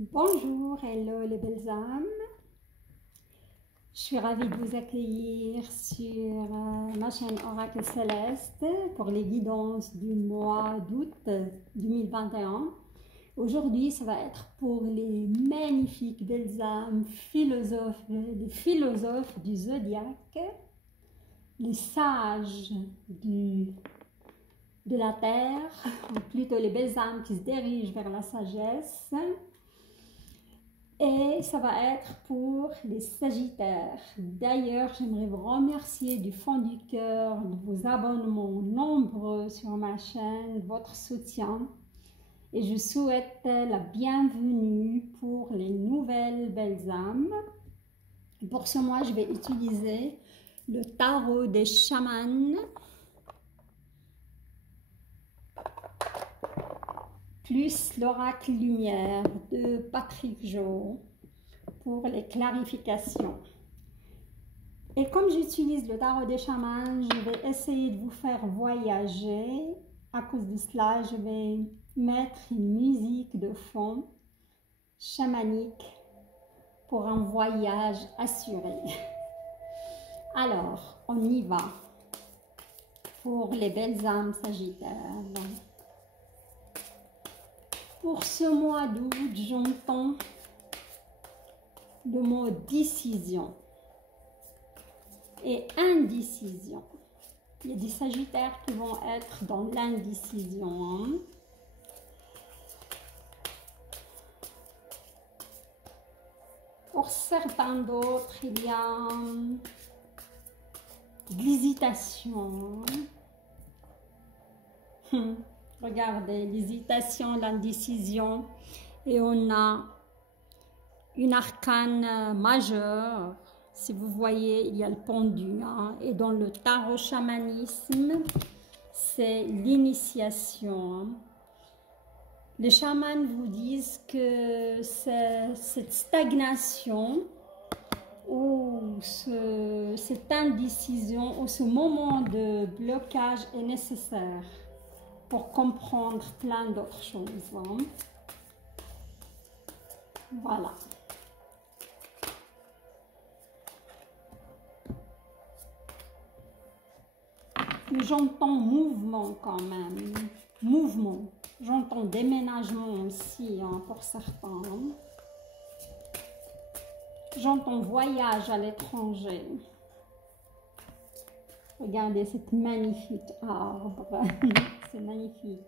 Bonjour, hello les belles âmes. Je suis ravie de vous accueillir sur ma chaîne Oracle Céleste pour les guidances du mois d'août 2021. Aujourd'hui, ça va être pour les magnifiques belles âmes les philosophes du zodiaque, les sages de la terre, ou plutôt les belles âmes qui se dirigent vers la sagesse. Et ça va être pour les Sagittaires. D'ailleurs, j'aimerais vous remercier du fond du cœur de vos abonnements nombreux sur ma chaîne, votre soutien. Et je souhaite la bienvenue pour les nouvelles belles âmes. Pour ce mois, je vais utiliser le tarot des chamans, plus l'oracle lumière de Patrick Jo pour les clarifications. Et comme j'utilise le tarot des chamans, je vais essayer de vous faire voyager. À cause de cela, je vais mettre une musique de fond chamanique pour un voyage assuré. Alors, on y va pour les belles âmes sagittaires. Pour ce mois d'août, j'entends le mot décision et indécision. Il y a des sagittaires qui vont être dans l'indécision. Pour certains d'autres, il y a de l'hésitation. Regardez, l'hésitation, l'indécision. Et on a une arcane majeure. Si vous voyez, il y a le pendu. Et dans le tarot chamanisme, c'est l'initiation. Les chamans vous disent que cette stagnation ou cette indécision ou ce moment de blocage est nécessaire pour comprendre plein d'autres choses. Voilà. J'entends mouvement quand même. Mouvement. J'entends déménagement aussi pour certains. J'entends voyage à l'étranger. Regardez cet magnifique arbre. C'est magnifique.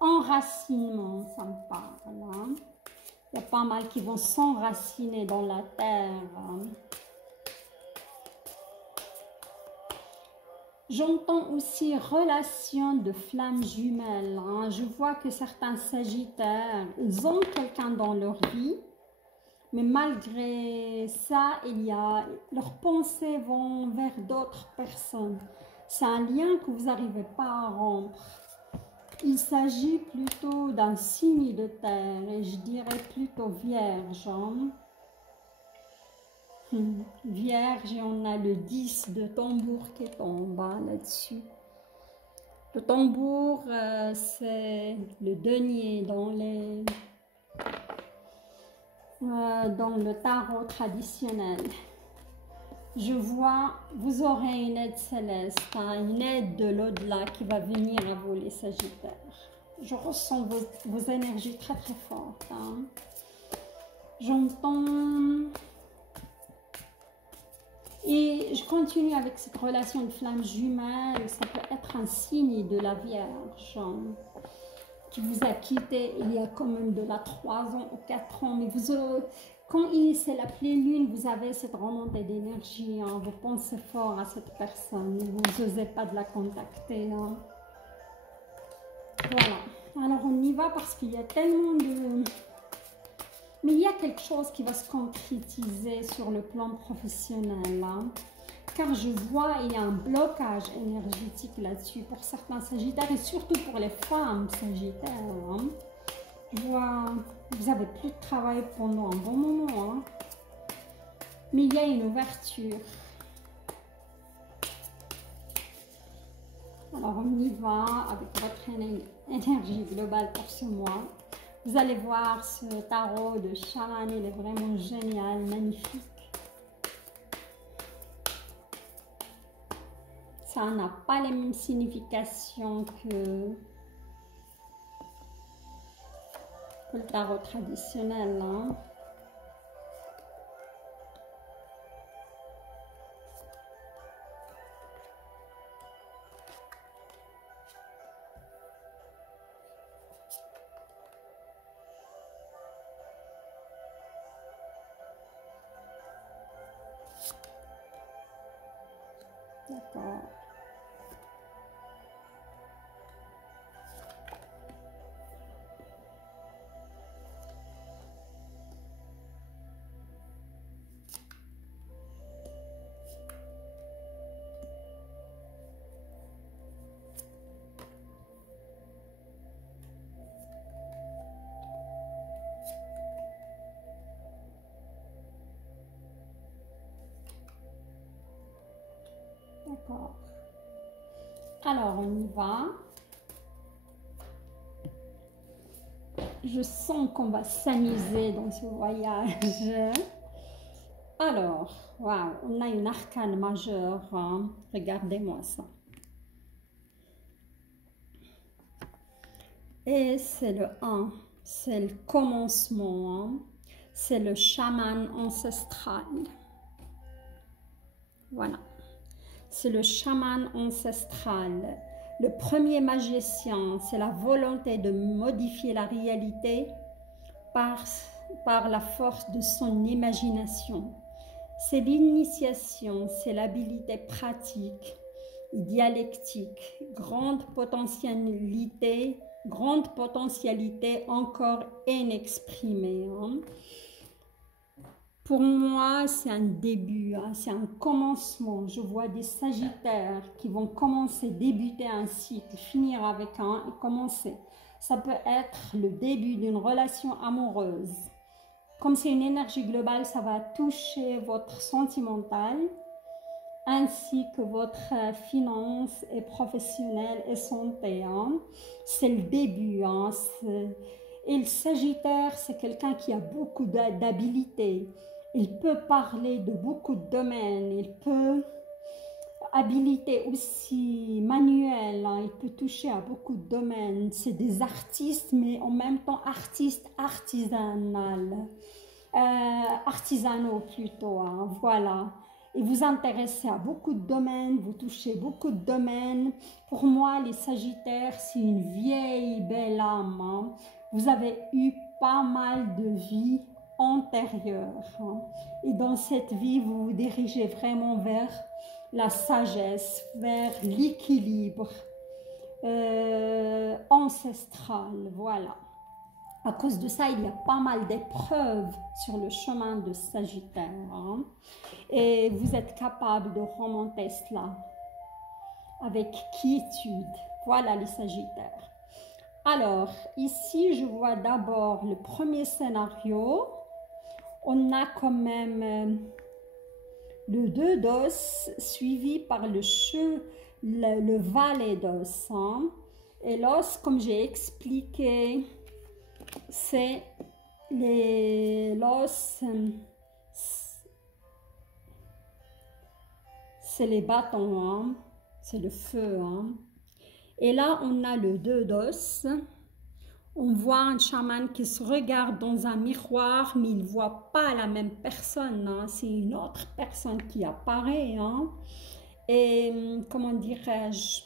Enracinement, ça me parle. Il y a pas mal qui vont s'enraciner dans la terre. J'entends aussi relation de flammes jumelles. Je vois que certains sagittaires, ils ont quelqu'un dans leur vie. Mais malgré ça, leurs pensées vont vers d'autres personnes. C'est un lien que vous n'arrivez pas à rompre. Il s'agit plutôt d'un signe de terre et je dirais plutôt vierge. Vierge, et on a le 10 de tambour qui tombe là-dessus. Le tambour, c'est le denier dans le tarot traditionnel. Je vois, vous aurez une aide céleste, une aide de l'au-delà qui va venir à vous les sagittaires. Je ressens vos énergies très très fortes. J'entends... Et je continue avec cette relation de flamme jumelle. Ça peut être un signe de la Vierge qui vous a quitté il y a quand même de là 3 ans ou 4 ans. Mais quand c'est la pleine lune, vous avez cette remontée d'énergie. Vous pensez fort à cette personne. Vous n'osez pas de la contacter. Voilà. Alors on y va parce qu'il y a tellement de... Mais il y a quelque chose qui va se concrétiser sur le plan professionnel. Car je vois, il y a un blocage énergétique là-dessus pour certains sagittaires et surtout pour les femmes sagittaires. Je vois, vous n'avez plus de travail pendant un bon moment. Mais il y a une ouverture. Alors on y va avec votre énergie globale pour ce mois. Vous allez voir ce tarot de chaman, il est vraiment génial, magnifique. Ça n'a pas les mêmes significations que le tarot traditionnel, hein. D'accord. D'accord. Alors, on y va. Je sens qu'on va s'amuser dans ce voyage. Alors, waouh, on a une arcane majeure, hein. Regardez-moi ça. Et c'est le 1, c'est le commencement, hein. C'est le chaman ancestral. Voilà. C'est le chaman ancestral. Le premier magicien, c'est la volonté de modifier la réalité par la force de son imagination. C'est l'initiation, c'est l'habilité pratique et dialectique, grande potentialité encore inexprimée, hein. Pour moi, c'est un début, hein, c'est un commencement. Je vois des sagittaires qui vont débuter un cycle, finir avec un et commencer. Ça peut être le début d'une relation amoureuse. Comme c'est une énergie globale, ça va toucher votre sentimental, ainsi que votre finance et professionnelle et santé, hein. C'est le début, hein. Et le Sagittaire, c'est quelqu'un qui a beaucoup d'habilité. Il peut parler de beaucoup de domaines, il peut habilité aussi manuelle, hein. Il peut toucher à beaucoup de domaines. C'est des artistes, mais en même temps artistes artisanaux plutôt, hein. Voilà. Et vous intéressez à beaucoup de domaines, vous touchez beaucoup de domaines. Pour moi, les Sagittaires, c'est une vieille belle âme, hein. Vous avez eu pas mal de vies antérieures, hein. Et dans cette vie, vous vous dirigez vraiment vers la sagesse, vers l'équilibre ancestral, voilà. À cause de ça, il y a pas mal d'épreuves sur le chemin de Sagittaire, hein. Et vous êtes capable de remonter cela avec quiétude. Voilà les Sagittaires. Alors, ici, je vois d'abord le premier scénario. On a quand même le 2 d'os suivi par le valet d'os, hein. Et l'os, comme j'ai expliqué, c'est l'os, c'est les bâtons, hein. C'est le feu, hein. Et là, on a le 2 d'os. On voit un chaman qui se regarde dans un miroir, mais il ne voit pas la même personne, hein. C'est une autre personne qui apparaît, hein. Et comment dirais-je?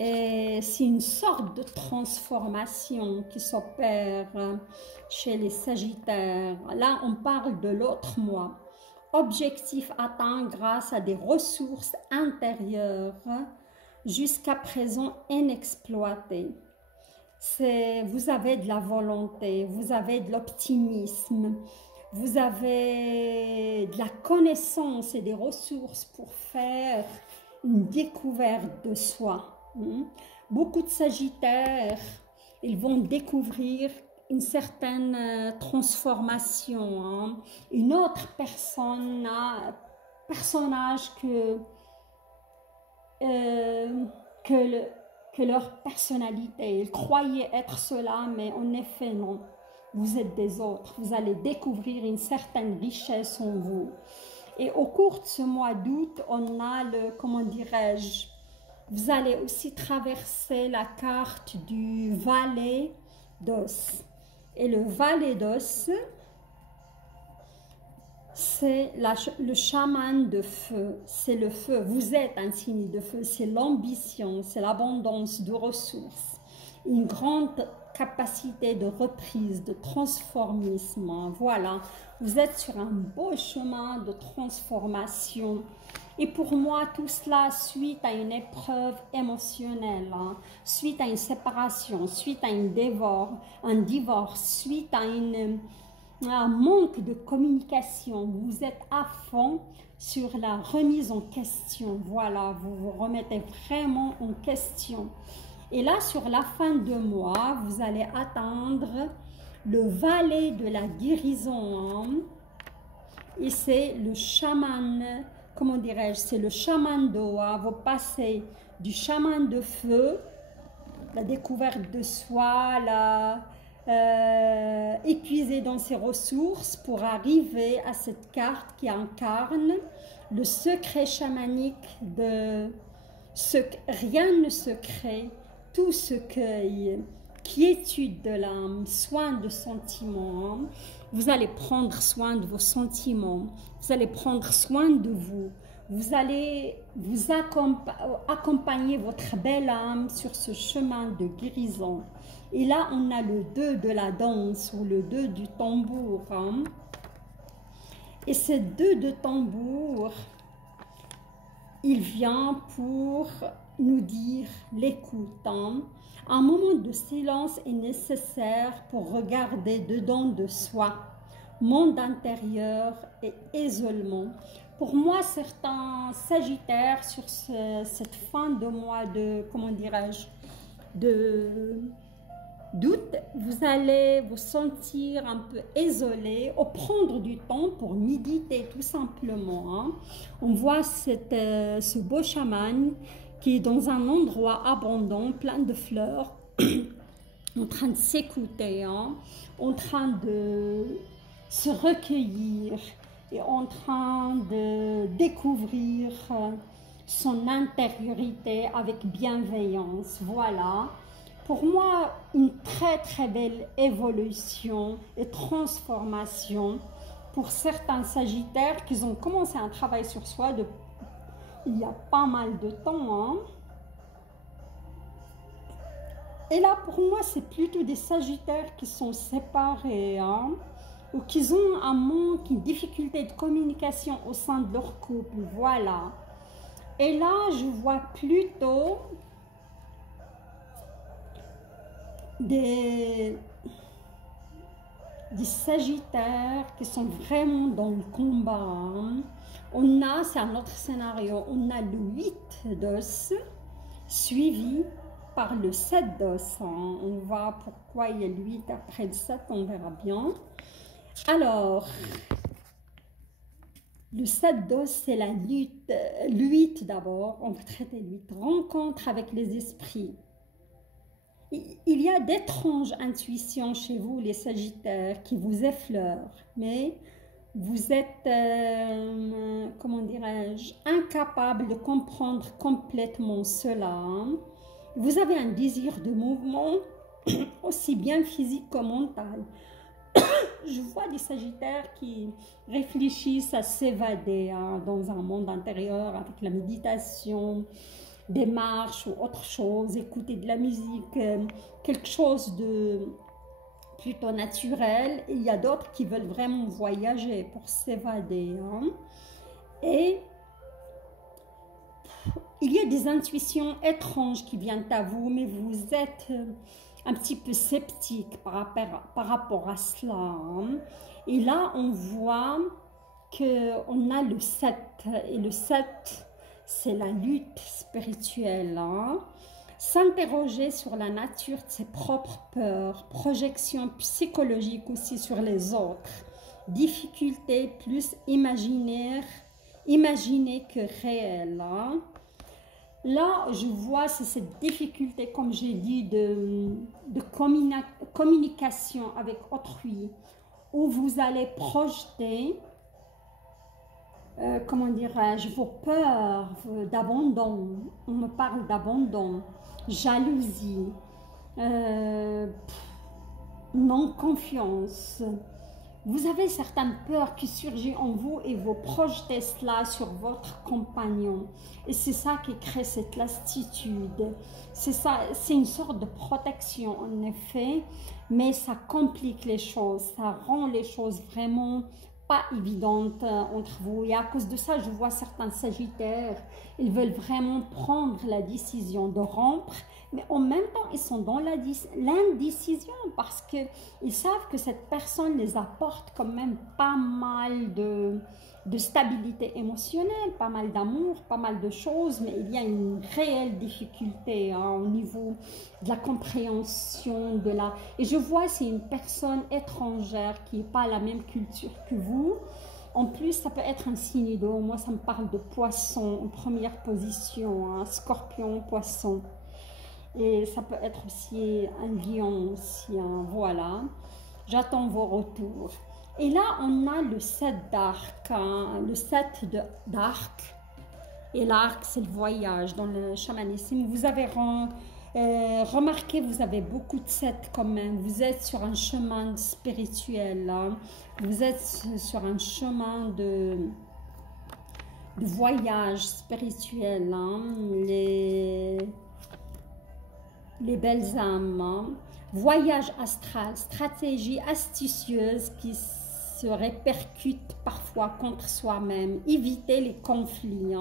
Et c'est une sorte de transformation qui s'opère chez les Sagittaires. Là, on parle de l'autre moi. Objectif atteint grâce à des ressources intérieures jusqu'à présent inexploitées. Vous avez de la volonté, vous avez de l'optimisme, vous avez de la connaissance et des ressources pour faire une découverte de soi. Beaucoup de Sagittaires, ils vont découvrir une certaine transformation, hein. Une autre personnage que leur personnalité. Ils croyaient être cela, mais en effet, non. Vous êtes des autres. Vous allez découvrir une certaine richesse en vous. Et au cours de ce mois d'août, on a le, comment dirais-je, vous allez aussi traverser la carte du valet d'os. Et le valet d'os, c'est le chaman de feu, c'est le feu. Vous êtes un signe de feu, c'est l'ambition, c'est l'abondance de ressources, une grande capacité de reprise, de transformisme. Voilà, vous êtes sur un beau chemin de transformation. Et pour moi, tout cela suite à une épreuve émotionnelle, hein, suite à une séparation, suite à un divorce, suite à un manque de communication. Vous êtes à fond sur la remise en question. Voilà, vous vous remettez vraiment en question. Et là, sur la fin de mois, vous allez atteindre le valet de la guérison. Hein. Et c'est le chaman, comment dirais-je, c'est le chaman d'eau. Hein. Vous passez du chaman de feu, la découverte de soi, épuisé dans ses ressources pour arriver à cette carte qui incarne le secret chamanique de rien ne se crée, tout se cueille, quiétude de l'âme, soin de sentiments. Vous allez prendre soin de vos sentiments, vous allez prendre soin de vous, vous allez vous accompagner votre belle âme sur ce chemin de guérison. Et là, on a le 2 de la danse ou le 2 du tambour. Hein. Et ce 2 de tambour, il vient pour nous dire l'écoute. Hein. Un moment de silence est nécessaire pour regarder dedans de soi, monde intérieur et isolement. Pour moi, certains sagittaires, sur cette fin de mois de, comment dirais-je, d'août, vous allez vous sentir un peu isolé, ou prendre du temps pour méditer tout simplement. Hein. On voit ce beau chaman qui est dans un endroit abondant, plein de fleurs, en train de s'écouter, hein, en train de se recueillir et en train de découvrir son intériorité avec bienveillance. Voilà. Pour moi, une très très belle évolution et transformation pour certains sagittaires qui ont commencé un travail sur soi il y a pas mal de temps. Hein. Et là, pour moi, c'est plutôt des sagittaires qui sont séparés, hein, ou qui ont un manque, une difficulté de communication au sein de leur couple. Voilà. Et là, je vois plutôt des sagittaires qui sont vraiment dans le combat. Hein. On a, c'est un autre scénario, on a le 8 d'os suivi par le 7 d'os. Hein. On voit pourquoi il y a le 8 après le 7, on verra bien. Alors, le 7 d'os, c'est la lutte. Le 8 d'abord, on va traiter le 8. Rencontre avec les esprits. Il y a d'étranges intuitions chez vous, les sagittaires, qui vous effleurent, mais vous êtes, comment dirais-je, incapable de comprendre complètement cela. Vous avez un désir de mouvement, aussi bien physique que mental. Je vois des sagittaires qui réfléchissent à s'évader hein, dans un monde intérieur avec la méditation, des marches ou autre chose, écouter de la musique, quelque chose de plutôt naturel. Et il y a d'autres qui veulent vraiment voyager pour s'évader. Hein. Et il y a des intuitions étranges qui viennent à vous, mais vous êtes un petit peu sceptique par rapport à cela. Hein. Et là, on voit qu'on a le 7. Et le 7, c'est la lutte spirituelle. Hein. S'interroger sur la nature de ses propres peurs, projections psychologiques aussi sur les autres, difficultés plus imaginer que réelles. Hein. Là, je vois c'est cette difficulté, comme j'ai dit, de communication avec autrui, où vous allez projeter, comment dirais-je, vos peurs d'abandon. On me parle d'abandon, jalousie, euh, non-confiance. Vous avez certaines peurs qui surgissent en vous et vous projetez cela sur votre compagnon. Et c'est ça qui crée cette lassitude. C'est ça, c'est une sorte de protection en effet, mais ça complique les choses, ça rend les choses vraiment pas évidentes entre vous. Et à cause de ça, je vois certains sagittaires, ils veulent vraiment prendre la décision de rompre, mais en même temps, ils sont dans l'indécision parce qu'ils savent que cette personne les apporte quand même pas mal de stabilité émotionnelle, pas mal d'amour, pas mal de choses, mais il y a une réelle difficulté au niveau de la compréhension de la... Et je vois, c'est une personne étrangère qui n'est pas la même culture que vous. En plus, ça peut être un signe d'eau. Moi, ça me parle de poisson en première position, scorpion, poisson. Et ça peut être aussi un lion, aussi, voilà. J'attends vos retours. Et là, on a le 7 d'arc, le 7 d'arc. Et l'arc, c'est le voyage dans le chamanisme. Vous avez remarqué, vous avez beaucoup de 7 quand même. Vous êtes sur un chemin spirituel. Vous êtes sur un chemin de voyage spirituel. Les belles âmes, voyage astral, stratégie astucieuse qui se répercute parfois contre soi-même, éviter les conflits,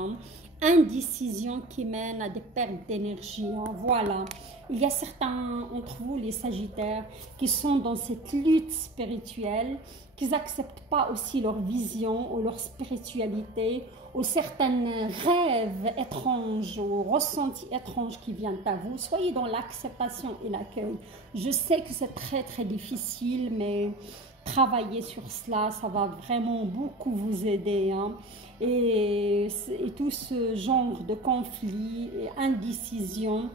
indécision qui mène à des pertes d'énergie. Voilà, il y a certains entre vous, les sagittaires, qui sont dans cette lutte spirituelle, qui n'acceptent pas aussi leur vision ou leur spiritualité, ou certains rêves étranges ou ressentis étranges qui viennent à vous. Soyez dans l'acceptation et l'accueil. Je sais que c'est très très difficile, mais travailler sur cela, ça va vraiment beaucoup vous aider. Et tout ce genre de conflit et indécision,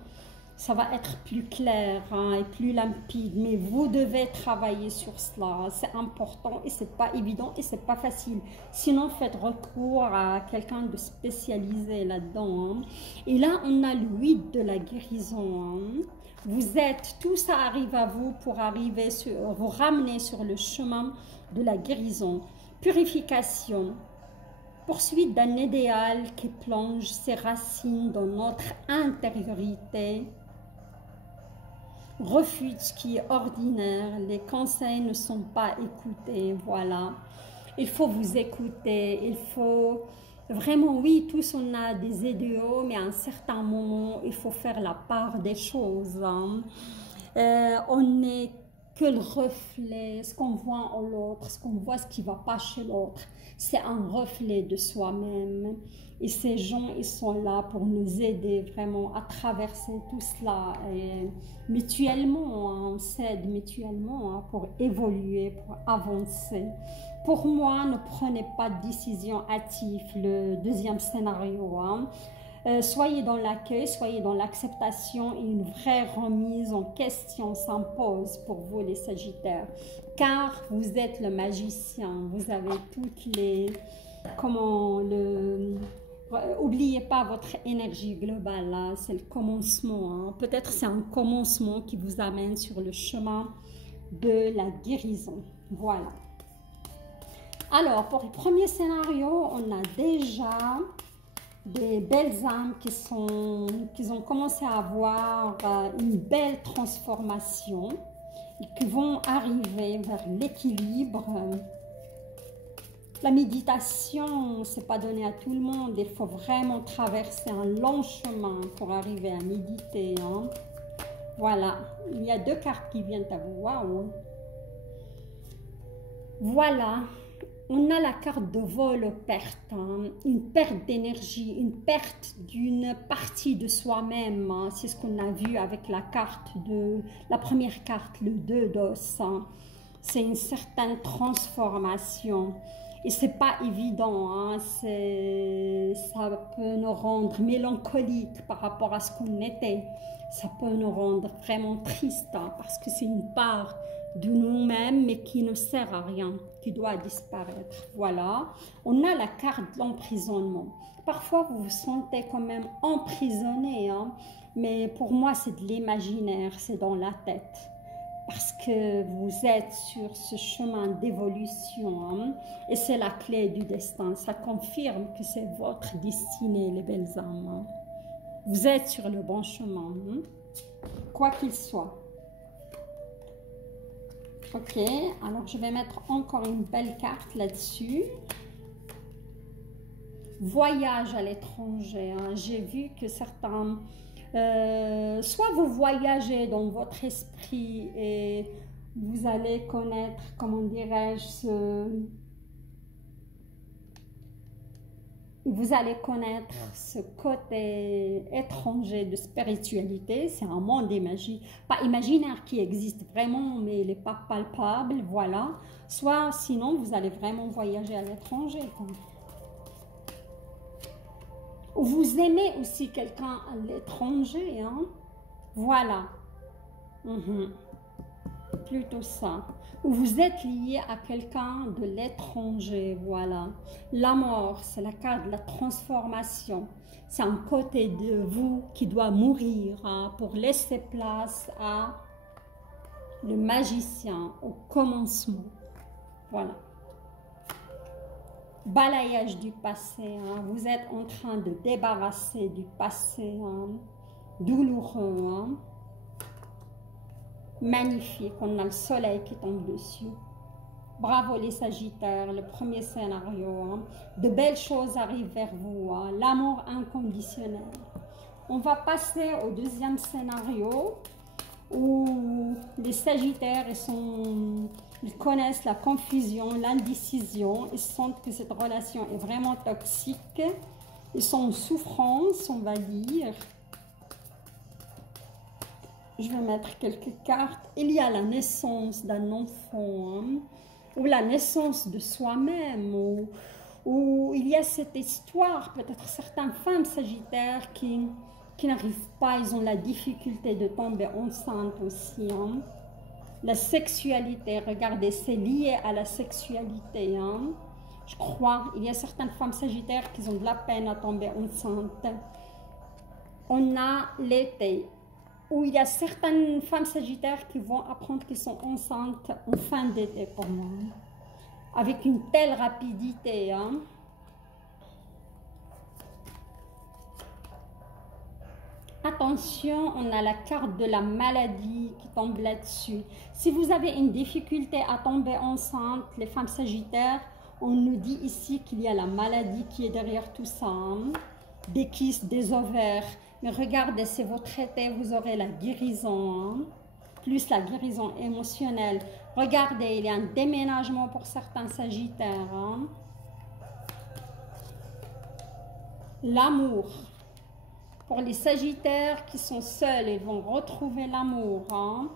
ça va être plus clair et plus limpide, mais vous devez travailler sur cela, c'est important et c'est pas évident et c'est pas facile, sinon faites recours à quelqu'un de spécialisé là-dedans. Et là on a le 8 de la guérison, vous êtes, tout ça arrive à vous pour arriver vous ramener sur le chemin de la guérison, purification, poursuite d'un idéal qui plonge ses racines dans notre intériorité, refuse ce qui est ordinaire, les conseils ne sont pas écoutés, voilà. Il faut vous écouter, il faut vraiment, oui, tous on a des idéaux, mais à un certain moment, il faut faire la part des choses. On n'est que le reflet, ce qu'on voit en l'autre, ce qu'on voit, ce qui ne va pas chez l'autre. C'est un reflet de soi-même. Et ces gens, ils sont là pour nous aider vraiment à traverser tout cela. Et mutuellement, on s'aide mutuellement pour évoluer, pour avancer. Pour moi, ne prenez pas de décision hâtive, le deuxième scénario. Soyez dans l'accueil, soyez dans l'acceptation et une vraie remise en question s'impose pour vous les Sagittaires. Car vous êtes le magicien, vous avez toutes les... Oubliez pas votre énergie globale, c'est le commencement. Peut-être c'est un commencement qui vous amène sur le chemin de la guérison. Voilà. Alors, pour le premier scénario, on a déjà des belles âmes qui ont commencé à avoir une belle transformation et qui vont arriver vers l'équilibre. La méditation, c'est pas donné à tout le monde. Il faut vraiment traverser un long chemin pour arriver à méditer. Voilà, il y a deux cartes qui viennent à vous. Waouh! Voilà, on a la carte de vol perte, une perte d'énergie, une perte d'une partie de soi-même. C'est ce qu'on a vu avec la première carte, le 2 d'os. C'est une certaine transformation. Et c'est pas évident, hein, ça peut nous rendre mélancoliques par rapport à ce qu'on était. Ça peut nous rendre vraiment tristes, hein, parce que c'est une part de nous-mêmes, mais qui ne sert à rien, qui doit disparaître. Voilà. On a la carte de l'emprisonnement. Parfois, vous vous sentez quand même emprisonné, hein, mais pour moi, c'est de l'imaginaire, c'est dans la tête. Parce que vous êtes sur ce chemin d'évolution, hein, et c'est la clé du destin. Ça confirme que c'est votre destinée, les belles âmes. Hein. Vous êtes sur le bon chemin, hein, quoi qu'il soit. Ok, alors je vais mettre encore une belle carte là-dessus. Voyage à l'étranger. Hein. J'ai vu que certains... soit vous voyagez dans votre esprit et vous allez connaître, comment dirais-je, vous allez connaître ce côté étranger de spiritualité. C'est un monde pas imaginaire qui existe vraiment, mais il n'est pas palpable, voilà. Soit sinon, vous allez vraiment voyager à l'étranger. Ou vous aimez aussi quelqu'un à l'étranger, hein? Voilà. Plutôt ça. Ou vous êtes lié à quelqu'un de l'étranger, voilà. La mort, c'est la carte de la transformation. C'est un côté de vous qui doit mourir, hein, pour laisser place à le magicien au commencement. Voilà. Balayage du passé, hein. Vous êtes en train de débarrasser du passé, hein, douloureux, hein. Magnifique, on a le soleil qui tombe dessus. Bravo les Sagittaires, le premier scénario, hein. De belles choses arrivent vers vous, hein. L'amour inconditionnel. On va passer au deuxième scénario où les Sagittaires ils connaissent la confusion, l'indécision, ils sentent que cette relation est vraiment toxique, ils sont en souffrance, on va dire. Je vais mettre quelques cartes. Il y a la naissance d'un enfant, hein, ou la naissance de soi-même, ou il y a cette histoire, peut-être certaines femmes sagittaires qui n'arrivent pas, ils ont la difficulté de tomber enceinte aussi. Hein. La sexualité, regardez, c'est lié à la sexualité. Hein. Je crois, il y a certaines femmes sagittaires qui ont de la peine à tomber enceinte. On a l'été, où il y a certaines femmes sagittaires qui vont apprendre qu'elles sont enceintes en fin d'été pour moi. Avec une telle rapidité. Hein. Attention, on a la carte de la maladie qui tombe là-dessus. Si vous avez une difficulté à tomber enceinte, les femmes sagittaires, on nous dit ici qu'il y a la maladie qui est derrière tout ça. Hein. Des kystes, des ovaires. Mais regardez, c'est votre été, vous aurez la guérison, hein, plus la guérison émotionnelle. Regardez, il y a un déménagement pour certains sagittaires. Hein. L'amour. Pour les sagittaires qui sont seuls, ils vont retrouver l'amour. Hein.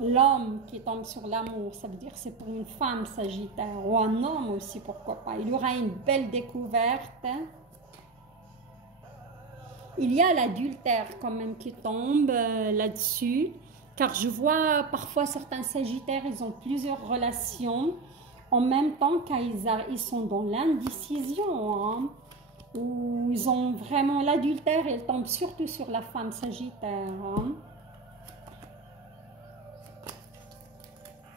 L'homme qui tombe sur l'amour, ça veut dire que c'est pour une femme sagittaire, ou un homme aussi, pourquoi pas. Il y aura une belle découverte. Hein. Il y a l'adultère quand même qui tombe là-dessus, car je vois parfois certains sagittaires, ils ont plusieurs relations en même temps qu'ils sont dans l'indécision, hein, où ils ont vraiment l'adultère, il tombe surtout sur la femme sagittaire. Hein.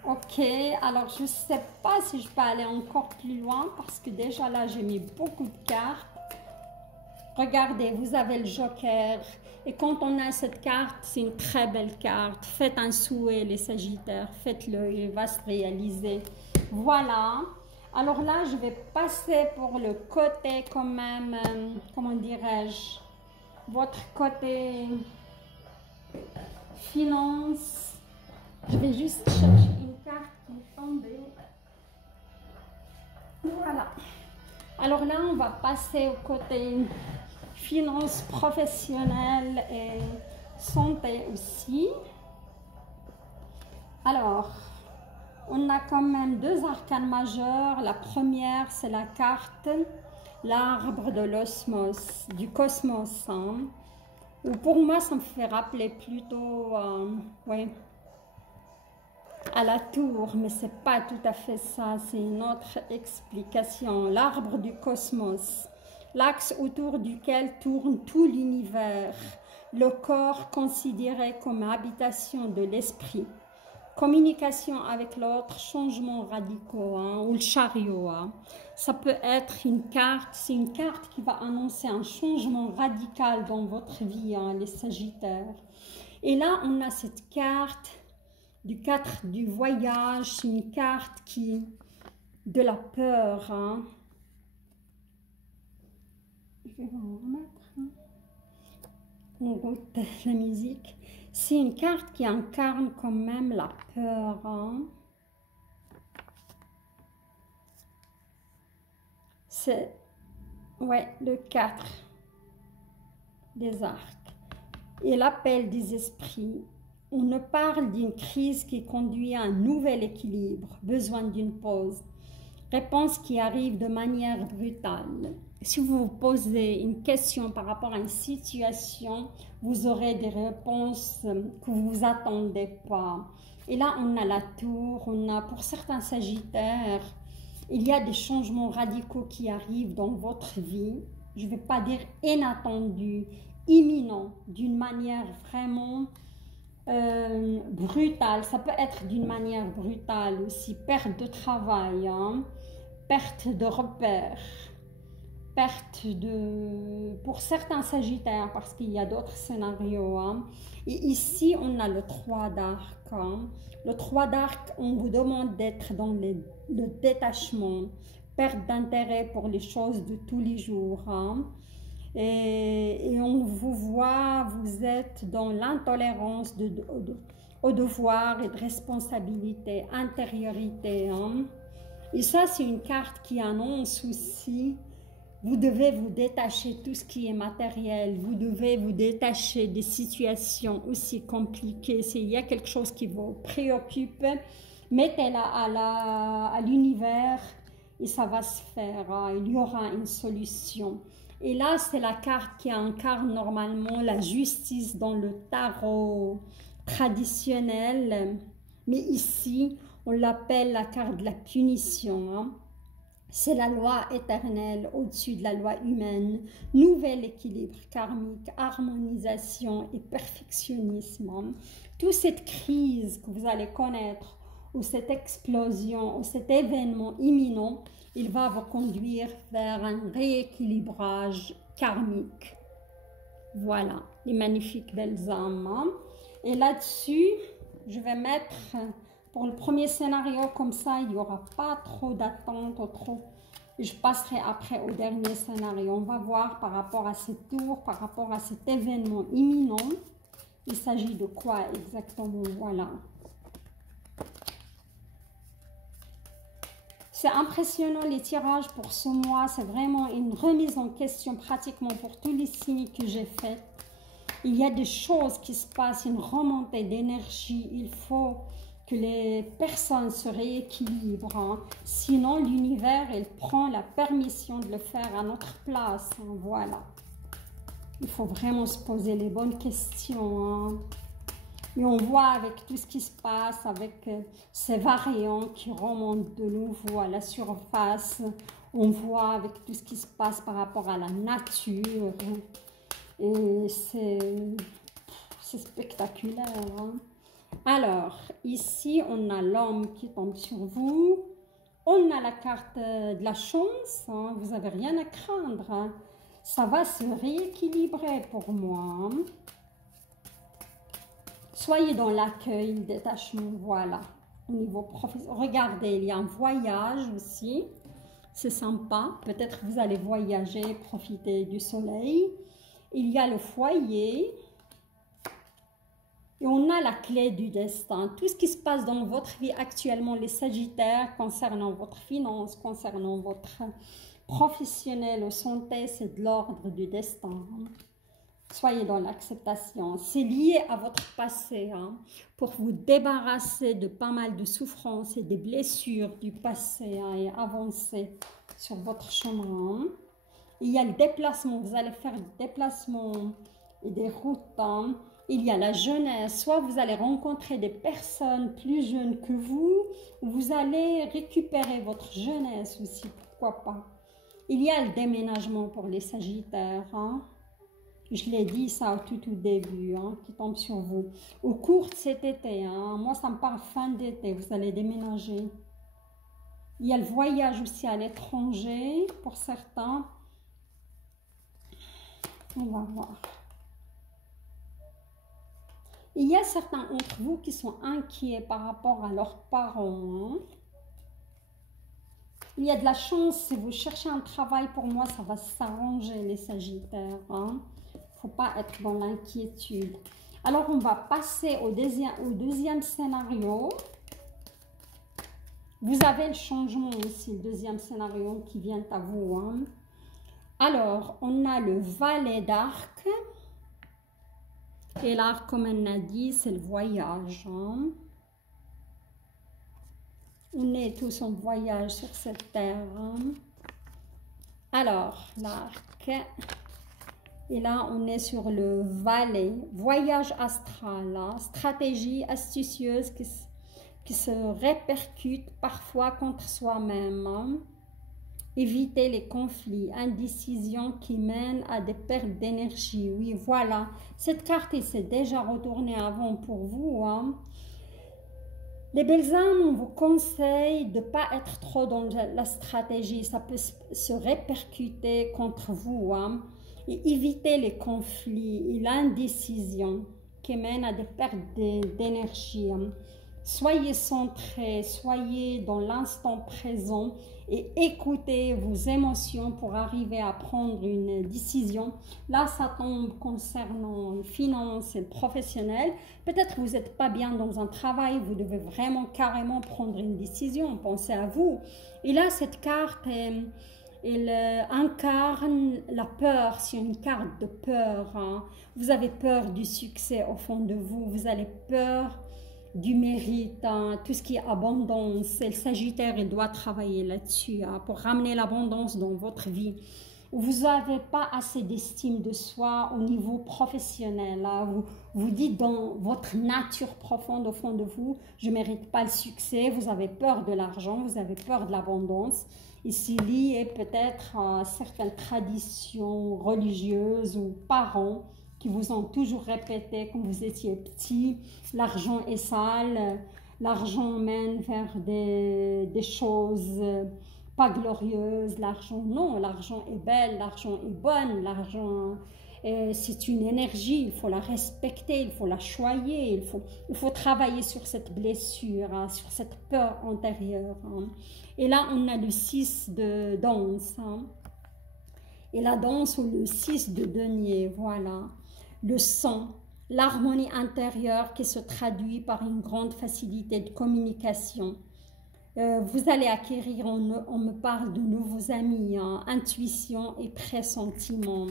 Ok, alors je ne sais pas si je peux aller encore plus loin, parce que déjà là j'ai mis beaucoup de cartes. Regardez, vous avez le joker. Et quand on a cette carte, c'est une très belle carte. Faites un souhait, les sagittaires. Faites-le, il va se réaliser. Voilà. Alors là, je vais passer pour le côté quand même, comment dirais-je, votre côté finance. Je vais juste chercher une carte qui est tombée. Voilà. Alors là, on va passer au côté finances professionnelles et santé aussi. Alors, on a quand même deux arcanes majeures. La première, c'est la carte, l'arbre de l'osmos, du cosmos. Hein. Ou pour moi, ça me fait rappeler plutôt ouais, à la tour, mais c'est pas tout à fait ça, c'est une autre explication. L'arbre du cosmos, l'axe autour duquel tourne tout l'univers, le corps considéré comme habitation de l'esprit. Communication avec l'autre, changements radicaux, hein, ou le chariot. Hein. Ça peut être une carte, c'est une carte qui va annoncer un changement radical dans votre vie, hein, les Sagittaires. Et là, on a cette carte du 4 du voyage, c'est une carte qui, de la peur. Hein. Je vais vous remettre en route la musique. C'est une carte qui incarne quand même la peur. Hein. C'est ouais, le 4 des arcs. Et l'appel des esprits. On ne parle d'une crise qui conduit à un nouvel équilibre, besoin d'une pause. Réponse qui arrive de manière brutale. Si vous vous posez une question par rapport à une situation, vous aurez des réponses que vous ne vous attendez pas. Et là, on a la tour, on a pour certains Sagittaires, il y a des changements radicaux qui arrivent dans votre vie. Je ne vais pas dire inattendus, imminents, d'une manière vraiment brutale. Ça peut être d'une manière brutale aussi, perte de travail, hein, perte de repères. Perte de, pour certains Sagittaires, parce qu'il y a d'autres scénarios. Hein. Et ici, on a le 3 d'arc. Hein. Le 3 d'arc, on vous demande d'être dans le détachement, perte d'intérêt pour les choses de tous les jours. Hein. Et on vous voit, vous êtes dans l'intolérance au devoir et de responsabilité, intériorité. Hein. Et ça, c'est une carte qui annonce aussi. Vous devez vous détacher de tout ce qui est matériel. Vous devez vous détacher des situations aussi compliquées. S'il y a quelque chose qui vous préoccupe, mettez-la à l'univers et ça va se faire. Il y aura une solution. Et là, c'est la carte qui incarne normalement la justice dans le tarot traditionnel. Mais ici, on l'appelle la carte de la punition. Hein. C'est la loi éternelle au-dessus de la loi humaine, nouvel équilibre karmique, harmonisation et perfectionnisme. Toute cette crise que vous allez connaître, ou cette explosion, ou cet événement imminent, il va vous conduire vers un rééquilibrage karmique. Voilà, les magnifiques belles âmes. Et là-dessus, je vais mettre... Pour le premier scénario, comme ça, il n'y aura pas trop d'attente, trop. Je passerai après au dernier scénario. On va voir par rapport à cette tour, par rapport à cet événement imminent. Il s'agit de quoi exactement? Voilà. C'est impressionnant les tirages pour ce mois. C'est vraiment une remise en question pratiquement pour tous les signes que j'ai faits. Il y a des choses qui se passent, une remontée d'énergie. Il faut que les personnes se rééquilibrent. Hein. Sinon, l'univers, il prend la permission de le faire à notre place. Hein. Voilà. Il faut vraiment se poser les bonnes questions. Hein. Et on voit avec tout ce qui se passe, avec ces variants qui remontent de nouveau à la surface. On voit avec tout ce qui se passe par rapport à la nature. Et c'est spectaculaire. Hein. Alors, ici, on a l'homme qui tombe sur vous. On a la carte de la chance. Hein. Vous n'avez rien à craindre. Hein. Ça va se rééquilibrer pour moi. Hein. Soyez dans l'accueil, le détachement. Voilà. Au niveau professionnel. Regardez, il y a un voyage aussi. C'est sympa. Peut-être vous allez voyager, profiter du soleil. Il y a le foyer. Et on a la clé du destin. Tout ce qui se passe dans votre vie actuellement, les Sagittaires, concernant votre finance, concernant votre professionnel ou santé, c'est de l'ordre du destin. Soyez dans l'acceptation. C'est lié à votre passé, hein, pour vous débarrasser de pas mal de souffrances et des blessures du passé, hein, et avancer sur votre chemin. Il y a le déplacement, vous allez faire des déplacements et des routes. Hein. Il y a la jeunesse, soit vous allez rencontrer des personnes plus jeunes que vous, ou vous allez récupérer votre jeunesse aussi, pourquoi pas. Il y a le déménagement pour les Sagittaires, hein. Je l'ai dit ça au tout début, hein, qui tombe sur vous. Au cours de cet été, hein, moi ça me parle fin d'été, vous allez déménager. Il y a le voyage aussi à l'étranger pour certains. On va voir. Il y a certains d'entre vous qui sont inquiets par rapport à leurs parents. Hein. Il y a de la chance, si vous cherchez un travail, pour moi, ça va s'arranger, les Sagittaires. Hein. Il ne faut pas être dans l'inquiétude. Alors, on va passer au deuxième scénario. Vous avez le changement aussi, le deuxième scénario qui vient à vous. Hein. Alors, on a le valet d'arc. Et l'arc, comme elle a dit, c'est le voyage. Hein. On est tous en voyage sur cette terre. Hein. Alors, l'arc. Et là, on est sur le valet. Voyage astral. Hein. Stratégie astucieuse qui se répercute parfois contre soi-même. Hein. Éviter les conflits, indécision qui mènent à des pertes d'énergie. Oui, voilà. Cette carte, elle s'est déjà retournée avant pour vous. Hein. Les belles âmes, on vous conseille de ne pas être trop dans la stratégie. Ça peut se répercuter contre vous. Hein. Et éviter les conflits et l'indécision qui mènent à des pertes d'énergie. Hein. Soyez centrés, soyez dans l'instant présent et écoutez vos émotions pour arriver à prendre une décision. Là, ça tombe concernant les finances et le professionnel. Peut-être que vous n'êtes pas bien dans un travail, vous devez vraiment carrément prendre une décision, pensez à vous. Et là, cette carte, elle incarne la peur, c'est une carte de peur. Hein. Vous avez peur du succès au fond de vous, vous avez peur du mérite, hein, tout ce qui est abondance. Et le Sagittaire, il doit travailler là-dessus, hein, pour ramener l'abondance dans votre vie. Vous n'avez pas assez d'estime de soi au niveau professionnel. Hein. Vous dites dans votre nature profonde au fond de vous, je ne mérite pas le succès. Vous avez peur de l'argent, vous avez peur de l'abondance. Et c'est lié peut-être à certaines traditions religieuses ou parents qui vous ont toujours répété quand vous étiez petit, l'argent est sale, l'argent mène vers des choses pas glorieuses, l'argent non, l'argent est belle, l'argent est bonne, l'argent c'est une énergie, il faut la respecter, il faut la choyer, il faut travailler sur cette blessure, hein, sur cette peur antérieure. Hein. Et là on a le 6 de danse, hein. Et la danse ou le 6 de denier, voilà. Le son, l'harmonie intérieure qui se traduit par une grande facilité de communication. Vous allez acquérir, on me parle de nouveaux amis, hein, intuition et pressentiment.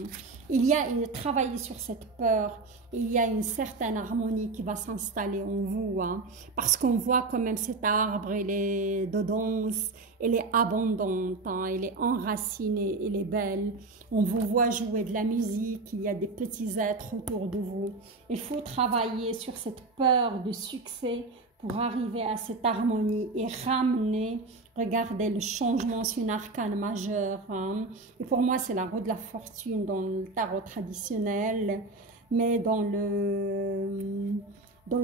Il y a travailler sur cette peur, il y a une certaine harmonie qui va s'installer en vous, hein, parce qu'on voit quand même cet arbre, il est de danse, elle est abondante, hein, elle est enracinée, elle est belle. On vous voit jouer de la musique, il y a des petits êtres autour de vous. Il faut travailler sur cette peur de succès pour arriver à cette harmonie et ramener, regardez le changement, c'est une arcane majeure. Hein. Et pour moi, c'est la roue de la fortune dans le tarot traditionnel, mais dans le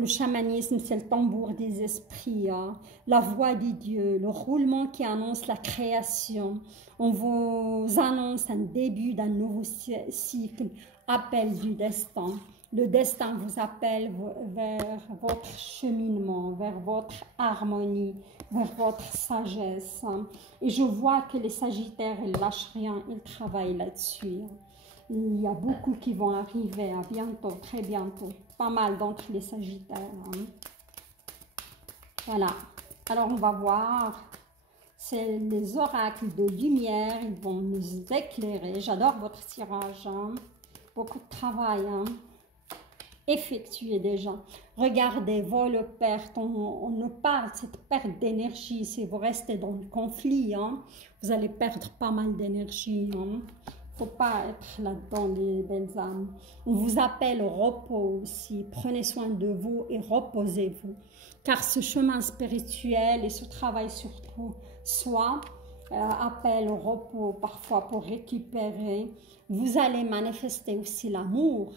chamanisme, c'est le tambour des esprits, hein. La voix des dieux, le roulement qui annonce la création. On vous annonce un début d'un nouveau cycle, appel du destin. Le destin vous appelle vers votre cheminement, vers votre harmonie, vers votre sagesse. Hein. Et je vois que les Sagittaires, ils ne lâchent rien, ils travaillent là-dessus. Il y a beaucoup qui vont arriver, à bientôt, très bientôt. Pas mal d'entre les Sagittaires. Hein. Voilà. Alors, on va voir. C'est les oracles de lumière. Ils vont nous éclairer. J'adore votre tirage. Hein. beaucoup de travail hein, effectué déjà. Regardez, vol, perte, on ne parle de cette perte d'énergie. Si vous restez dans le conflit, hein, vous allez perdre pas mal d'énergie. Hein. Faut pas être là-dedans, les belles âmes. On vous appelle au repos aussi. Prenez soin de vous et reposez-vous. Car ce chemin spirituel et ce travail sur soi appelle au repos parfois pour récupérer. Vous allez manifester aussi l'amour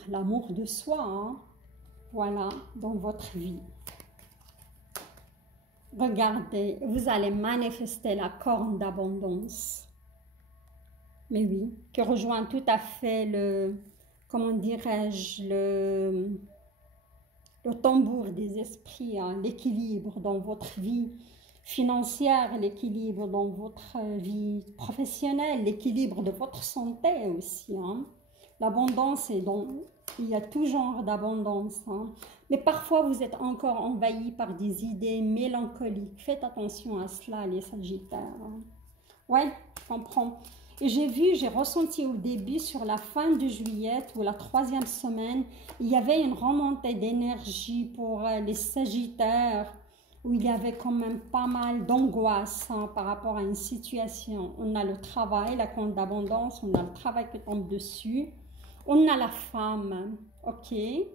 de soi. Hein. Voilà, dans votre vie. Regardez, vous allez manifester la corne d'abondance. Mais oui, qui rejoint tout à fait le, comment dirais-je, le tambour des esprits, hein, l'équilibre dans votre vie financière, l'équilibre dans votre vie professionnelle, l'équilibre de votre santé aussi. Hein. L'abondance est dans, il y a tout genre d'abondance. Hein. Mais parfois vous êtes encore envahi par des idées mélancoliques. Faites attention à cela, les Sagittaires. Hein. Ouais, je comprends. Et j'ai ressenti au début, sur la fin de juillet ou la 3e semaine, il y avait une remontée d'énergie pour les Sagittaires, où il y avait quand même pas mal d'angoisse hein, par rapport à une situation. On a le travail, la compte d'abondance, on a le travail qui tombe dessus, on a la femme, ok. Et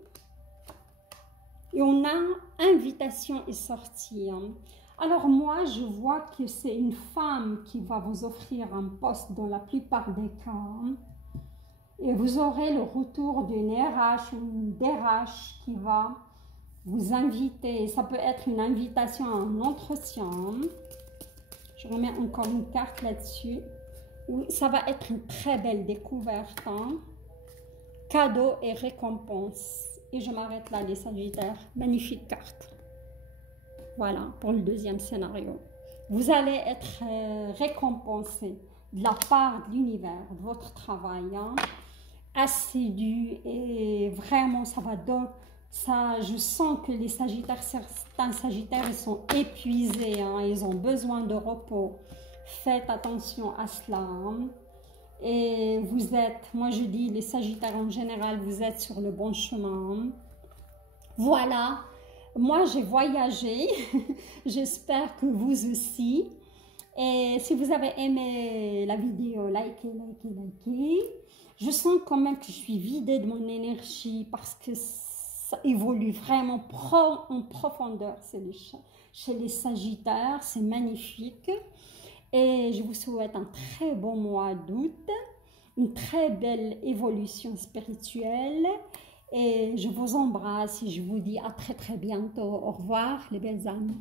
on a invitation et sortie. Hein. Alors moi, je vois que c'est une femme qui va vous offrir un poste dans la plupart des cas. Et vous aurez le retour d'une RH ou une DRH qui va vous inviter. Ça peut être une invitation à un entretien. Je remets encore une carte là-dessus. Ça va être une très belle découverte. Hein. Cadeau et récompense. Et je m'arrête là, les Sagittaires. Magnifique carte. Voilà, pour le 2e scénario. Vous allez être récompensé de la part de l'univers, de votre travail, hein, assidu, et vraiment, ça va donner, ça, je sens que les Sagittaires, certains Sagittaires, ils sont épuisés, hein, ils ont besoin de repos. Faites attention à cela. Hein. Et vous êtes, moi je dis, les Sagittaires en général, vous êtes sur le bon chemin. Hein. Voilà. Moi, j'ai voyagé, j'espère que vous aussi. Et si vous avez aimé la vidéo, likez. Je sens quand même que je suis vidée de mon énergie parce que ça évolue vraiment en profondeur chez les Sagittaires. C'est magnifique. Et je vous souhaite un très bon mois d'août, une très belle évolution spirituelle. Et je vous embrasse et je vous dis à très bientôt. Au revoir les belles âmes.